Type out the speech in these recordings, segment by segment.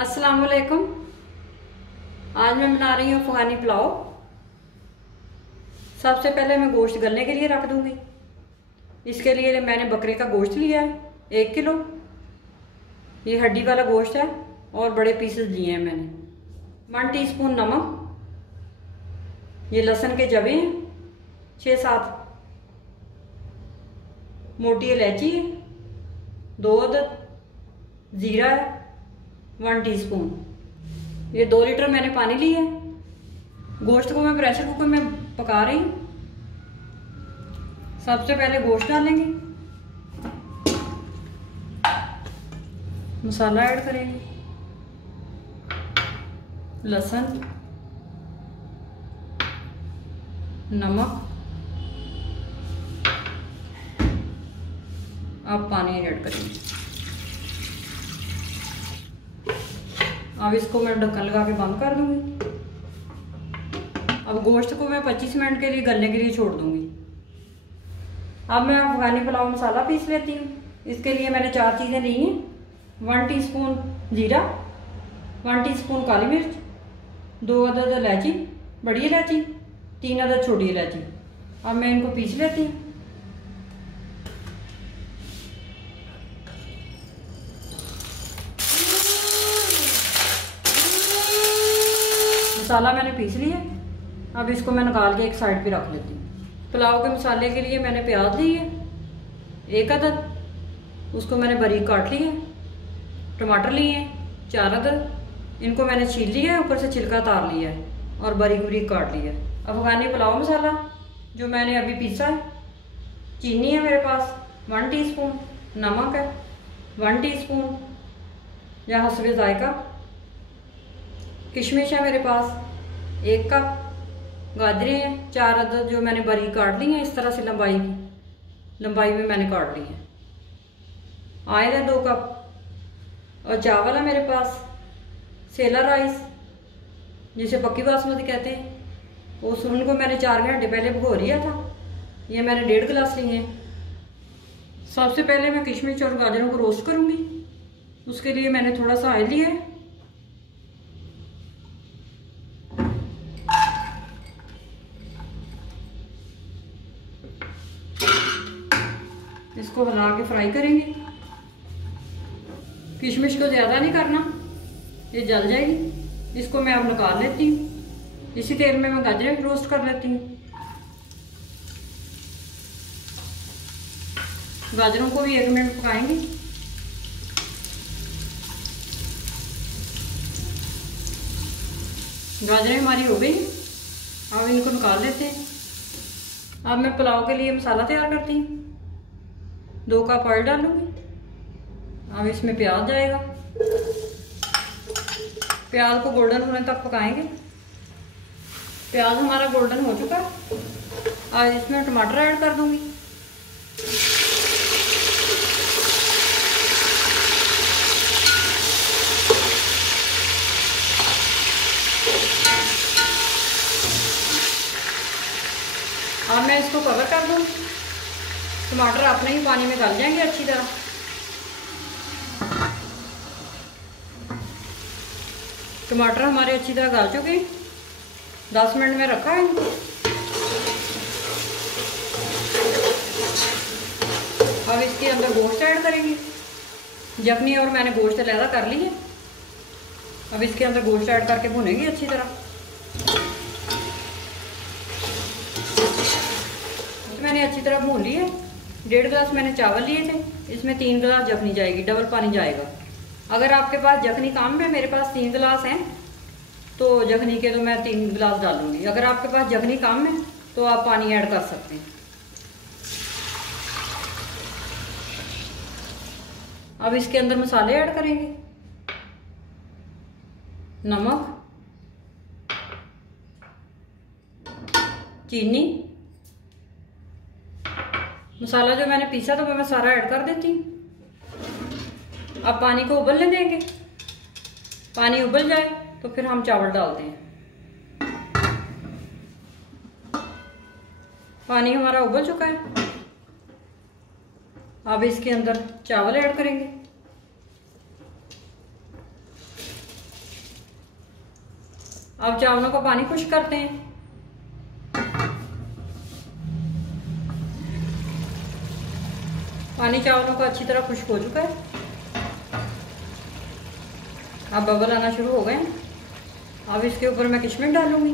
अस्सलाम वालेकुम। आज मैं बना रही हूँ अफगानी पुलाव। सबसे पहले मैं गोश्त गलने के लिए रख दूंगी। इसके लिए मैंने बकरे का गोश्त लिया है 1 किलो। ये हड्डी वाला गोश्त है और बड़े पीसेस लिए हैं मैंने। 1 टीस्पून नमक, ये लहसुन के जवे हैं 6-7, मोटी इलायची है 2 अदद, ज़ीरा है 1 टीस्पून। ये 2 लीटर मैंने पानी लिया है। गोश्त को मैं प्रेशर कुकर में पका रही हूँ। सबसे पहले गोश्त डालेंगे, मसाला ऐड करेंगे, लहसुन, नमक, अब पानी ऐड करेंगे। अब इसको मैं ढक्कन लगा के बंद कर दूंगी। अब गोश्त को मैं 25 मिनट के लिए गलने के लिए छोड़ दूंगी। अब मैं अफगानी पुलाव मसाला पीस लेती हूँ। इसके लिए मैंने 4 चीज़ें ली हैं। 1 टीस्पून जीरा, 1 टीस्पून काली मिर्च, 2 अदद इलायची बड़ी इलायची, 3 अदद छोटी इलायची। अब मैं इनको पीस लेती हूँ। मसाला मैंने पीस लिया। अब इसको मैं निकाल के एक साइड पे रख लेती हूँ। पुलाव के मसाले के लिए मैंने प्याज ली है 1 अदद, उसको मैंने बारीक काट लिया है। टमाटर लिए हैं 4 अदद, इनको मैंने छील लिया है, ऊपर से छिलका उतार लिया है और बारीक बारीक काट लिया है। अफगानी पुलाव मसाला जो मैंने अभी पीसा है। चीनी है मेरे पास 1 टीस्पून, नमक है 1 टीस्पून या हस्बे जायका, किशमिश है मेरे पास 1 कप, गाजरें हैं 4 अदद जो मैंने बारीक काट ली हैं, इस तरह से लंबाई में मैंने काट ली है। आयल है 2 कप और चावल है मेरे पास सेला राइस जिसे पक्की बासमती कहते हैं। उस उनको मैंने 4 घंटे पहले भिगो लिया था। ये मैंने 1.5 गिलास लिए हैं। सबसे पहले मैं किशमिश और गाजरों को रोस्ट करूंगी। उसके लिए मैंने थोड़ा सा ऑयल लिया है। इसको हिला के फ्राई करेंगे। किशमिश को ज़्यादा नहीं करना, ये जल जाएगी। इसको मैं अब निकाल लेती हूँ। इसी तेल में मैं गाजरें रोस्ट कर लेती हूँ। गाजरों को भी 1 मिनट पकाएंगे। गाजरें हमारी हो गई, अब इनको निकाल लेते हैं। अब मैं पुलाव के लिए मसाला तैयार करती हूँ। 2 कप ऑयल डालूंगी। अब इसमें प्याज जाएगा। प्याज को गोल्डन होने तक पकाएंगे। प्याज हमारा गोल्डन हो चुका है। आज इसमें टमाटर ऐड कर दूंगी। अब मैं इसको कवर कर दूंगी। टमाटर अपने ही पानी में गल जाएंगे अच्छी तरह। टमाटर हमारे अच्छी तरह गल चुके हैं। 10 मिनट में रखा है इनको। अब इसके अंदर गोश्त ऐड करेंगे। जखनी और मैंने गोश्त अलहदा कर ली है। अब इसके अंदर गोश्त ऐड करके भुनेंगे अच्छी तरह। मैंने अच्छी तरह भून ली है। 1.5 गिलास मैंने चावल लिए थे, इसमें 3 गिलास जखनी जाएगी, डबल पानी जाएगा। अगर आपके पास जखनी कम है, मेरे पास 3 गिलास हैं, तो जखनी के तो मैं 3 गिलास डालूंगी। अगर आपके पास जखनी कम है तो आप पानी ऐड कर सकते हैं। अब इसके अंदर मसाले ऐड करेंगे। नमक, चीनी, मसाला जो मैंने पीसा था वो मैं सारा ऐड कर देती हूँ। अब पानी को उबलने देंगे। पानी उबल जाए तो फिर हम चावल डालते हैं। पानी हमारा उबल चुका है। अब इसके अंदर चावल ऐड करेंगे। अब चावलों का पानी खुश्क करते हैं। पानी चावलों का अच्छी तरह खुश्क हो चुका है। अब बबल आना शुरू हो गए। अब इसके ऊपर मैं किशमिश डालूंगी।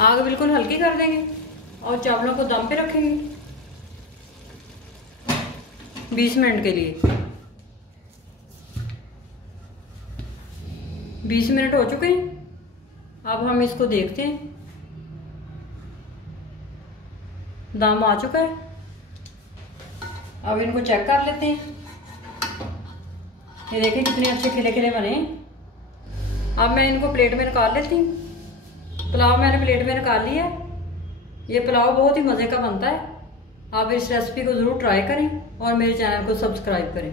आग बिल्कुल हल्की कर देंगे और चावलों को दम पे रखेंगे 20 मिनट के लिए। 20 मिनट हो चुके हैं। अब हम इसको देखते हैं। दम आ चुका है। अब इनको चेक कर लेते हैं। ये देखिए कितने अच्छे खिले खिले बने हैं। अब मैं इनको प्लेट में निकाल लेती हूँ। पुलाव मैंने प्लेट में निकाल लिया है। ये पुलाव बहुत ही मज़े का बनता है। आप इस रेसिपी को ज़रूर ट्राई करें और मेरे चैनल को सब्सक्राइब करें।